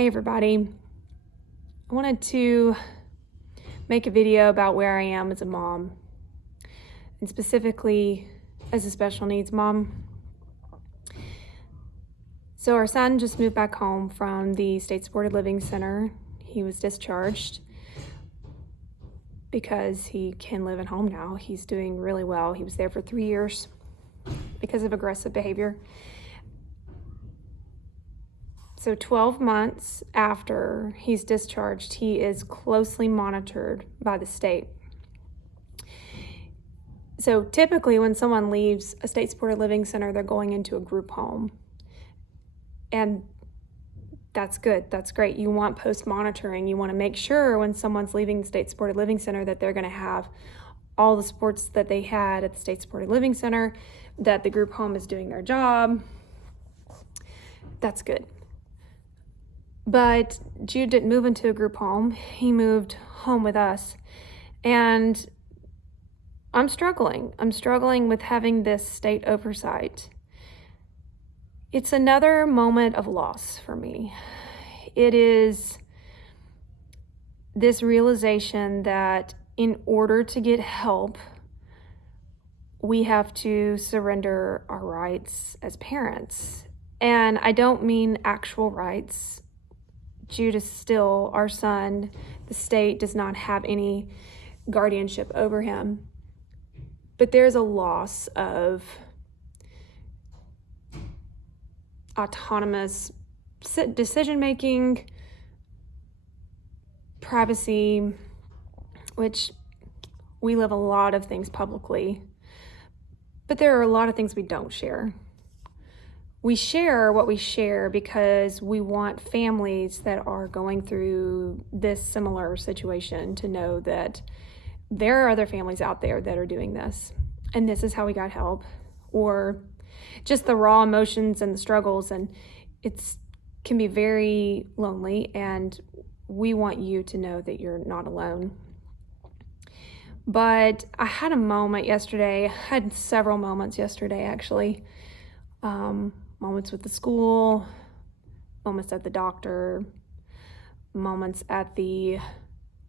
Hey everybody, I wanted to make a video about where I am as a mom, and specifically as a special needs mom. So our son just moved back home from the State Supported Living Center. He was discharged because he can live at home now. He's doing really well. He was there for 3 years because of aggressive behavior. So 12 months after he's discharged, he is closely monitored by the state. So typically when someone leaves a state-supported living center, they're going into a group home. And that's good, that's great. You want post-monitoring. You want to make sure when someone's leaving the state-supported living center that they're going to have all the supports that they had at the state-supported living center, that the group home is doing their job. That's good. But Jude didn't move into a group home. He moved home with us. And I'm struggling. I'm struggling with having this state oversight. It's another moment of loss for me. It is this realization that in order to get help, we have to surrender our rights as parents. And I don't mean actual rights. Jude is still our son. The state does not have any guardianship over him. But there's a loss of autonomous decision-making, privacy, which we live a lot of things publicly, but there are a lot of things we don't share. We share what we share because we want families that are going through this similar situation to know that there are other families out there that are doing this, and this is how we got help, or just the raw emotions and the struggles, and it can be very lonely, and we want you to know that you're not alone. But I had a moment yesterday. I had several moments yesterday, actually. Moments with the school, moments at the doctor, moments at the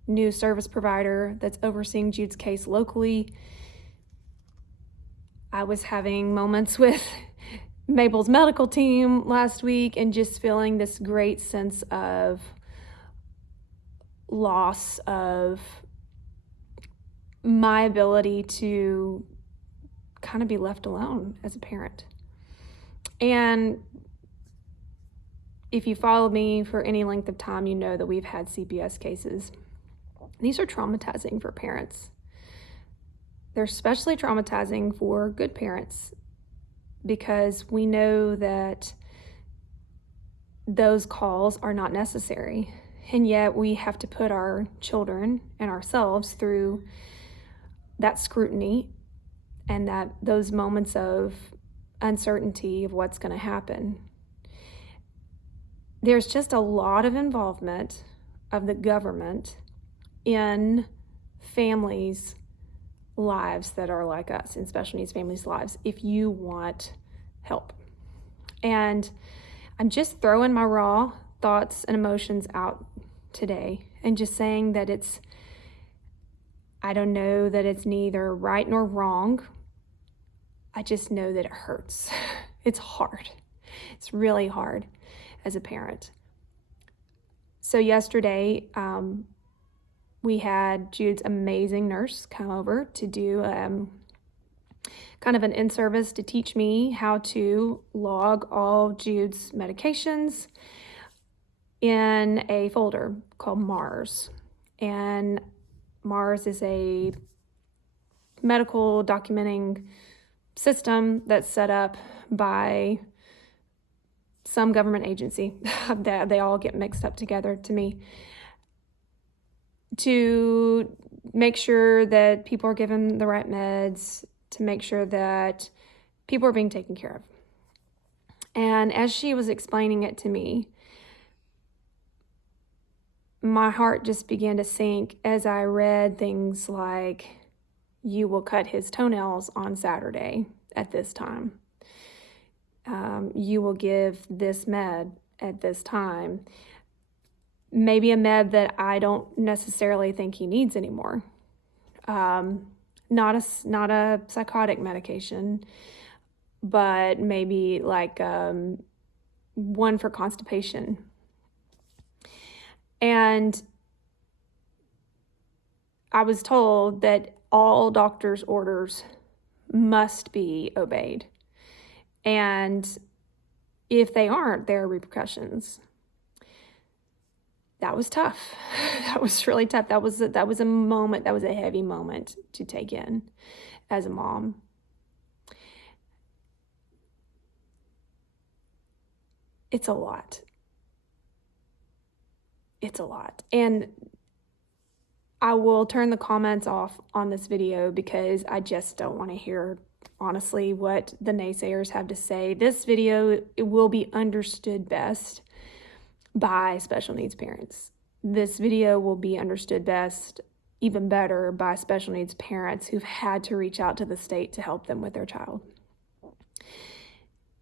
new service provider that's overseeing Jude's case locally. I was having moments with Mabel's medical team last week and just feeling this great sense of loss of my ability to kind of be left alone as a parent. And if you follow me for any length of time, you know that we've had CPS cases. These are traumatizing for parents. They're especially traumatizing for good parents because we know that those calls are not necessary. And yet we have to put our children and ourselves through that scrutiny and those moments of uncertainty of what's going to happen. There's just a lot of involvement of the government in families' lives that are like us, in special needs families' lives, if you want help. And I'm just throwing my raw thoughts and emotions out today and just saying that I don't know that it's neither right nor wrong. I just know that it hurts. It's hard. It's really hard as a parent. So yesterday, we had Jude's amazing nurse come over to do kind of an in-service to teach me how to log all Jude's medications in a folder called MARS. And MARS is a medical documenting system that's set up by some government agency. They all get mixed up together to me, to make sure that people are given the right meds, to make sure that people are being taken care of. And as she was explaining it to me, my heart just began to sink as I read things like, you will cut his toenails on Saturday at this time. You will give this med at this time. maybe a med that I don't necessarily think he needs anymore. Not a psychotic medication, but maybe like one for constipation. And I was told that all doctor's orders must be obeyed. And if they aren't, there are repercussions. That was tough. That was really tough. That was a moment, that was a heavy moment to take in as a mom. It's a lot. It's a lot. And I will turn the comments off on this video because I just don't want to hear, honestly, what the naysayers have to say. This video, it will be understood best by special needs parents. This video will be understood best, even better, by special needs parents who've had to reach out to the state to help them with their child.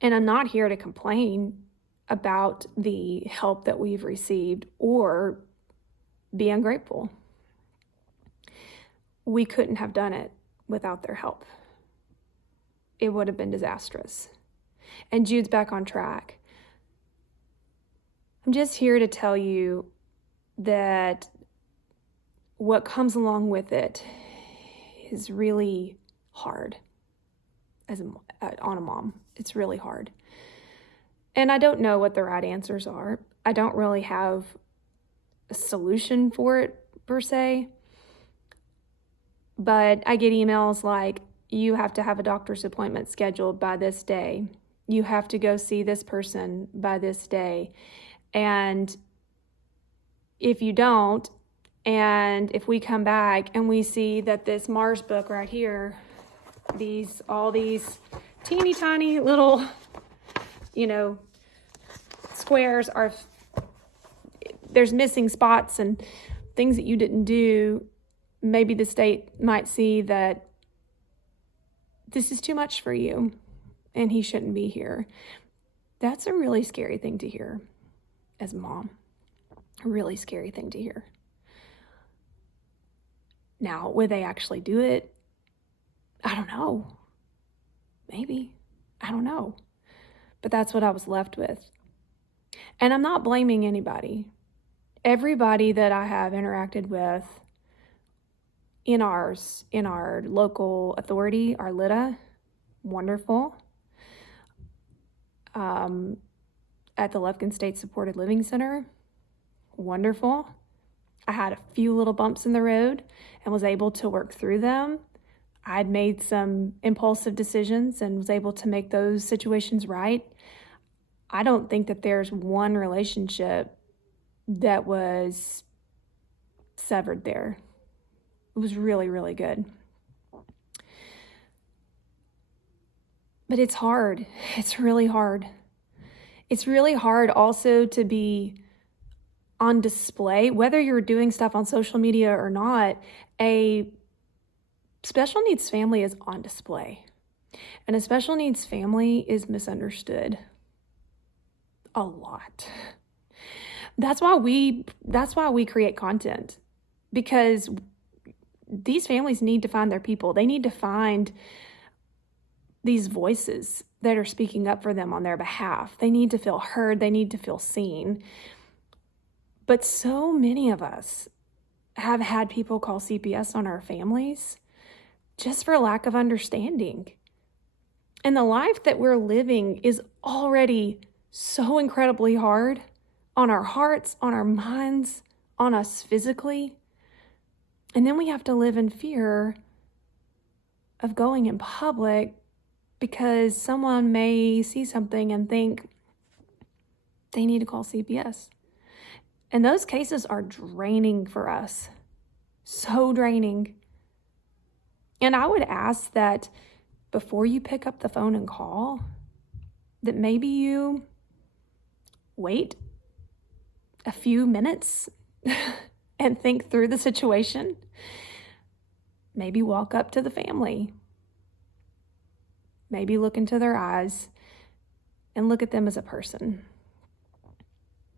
And I'm not here to complain about the help that we've received or be ungrateful. We couldn't have done it without their help. It would have been disastrous. And Jude's back on track. I'm just here to tell you that what comes along with it is really hard on a mom. It's really hard. And I don't know what the right answers are. I don't really have a solution for it per se. But I get emails like, you have to have a doctor's appointment scheduled by this day. You have to go see this person by this day. And if you don't, and if we come back and we see that this Mars book right here, all these teeny tiny little, squares there's missing spots and things that you didn't do, maybe the state might see that this is too much for you and he shouldn't be here. That's a really scary thing to hear as a mom. A really scary thing to hear. Now, would they actually do it? I don't know. Maybe. I don't know. But that's what I was left with. And I'm not blaming anybody. Everybody that I have interacted with in our local authority, our LIDA, wonderful. At the Lufkin State Supported Living Center, wonderful. I had a few little bumps in the road and was able to work through them. I'd made some impulsive decisions and was able to make those situations right. I don't think that there's one relationship that was severed there. It was really, really good. But it's hard. It's really hard. It's really hard also to be on display, whether you're doing stuff on social media or not. A special needs family is on display. And a special needs family is misunderstood a lot. That's why we create content, because these families need to find their people. They need to find these voices that are speaking up for them on their behalf. They need to feel heard. They need to feel seen. But so many of us have had people call CPS on our families just for lack of understanding. And the life that we're living is already so incredibly hard on our hearts, on our minds, on us physically. And then we have to live in fear of going in public because someone may see something and think they need to call CPS. And those cases are draining for us. So draining. And I would ask that before you pick up the phone and call, that maybe you wait a few minutes and think through the situation. Maybe walk up to the family. Maybe look into their eyes and look at them as a person.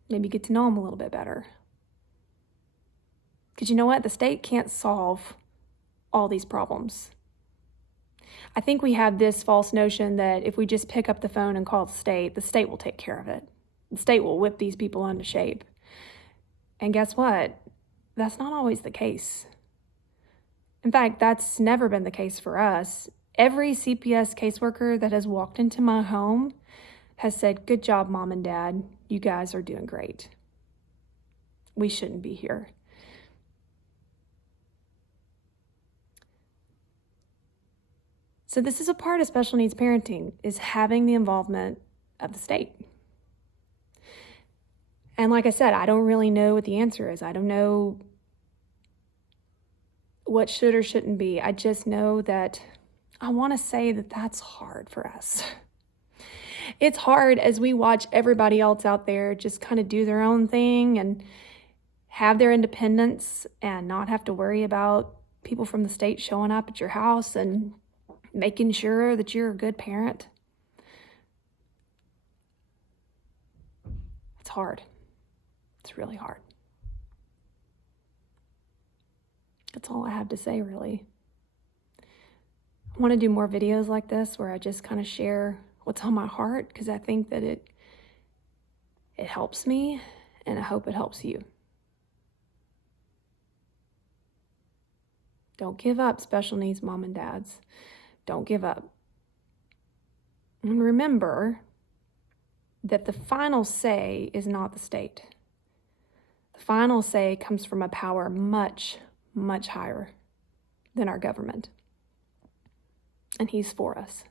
Maybe get to know them a little bit better. Because you know what? The state can't solve all these problems. I think we have this false notion that if we just pick up the phone and call the state will take care of it. The state will whip these people into shape. And guess what? That's not always the case. In fact, that's never been the case for us. Every CPS caseworker that has walked into my home has said, "Good job, Mom and Dad. You guys are doing great. We shouldn't be here." So this is a part of special needs parenting, is having the involvement of the state. And like I said, I don't really know what the answer is. I don't know what should or shouldn't be. I just know that I want to say that that's hard for us. It's hard as we watch everybody else out there just kind of do their own thing and have their independence and not have to worry about people from the state showing up at your house and making sure that you're a good parent. It's hard. It's really hard. That's all I have to say, really. I want to do more videos like this where I just kind of share what's on my heart, because I think that it helps me, and I hope it helps you. Don't give up, special needs mom and dads. Don't give up. And remember that the final say is not the state. The final say comes from a power much, much higher than our government. And he's for us.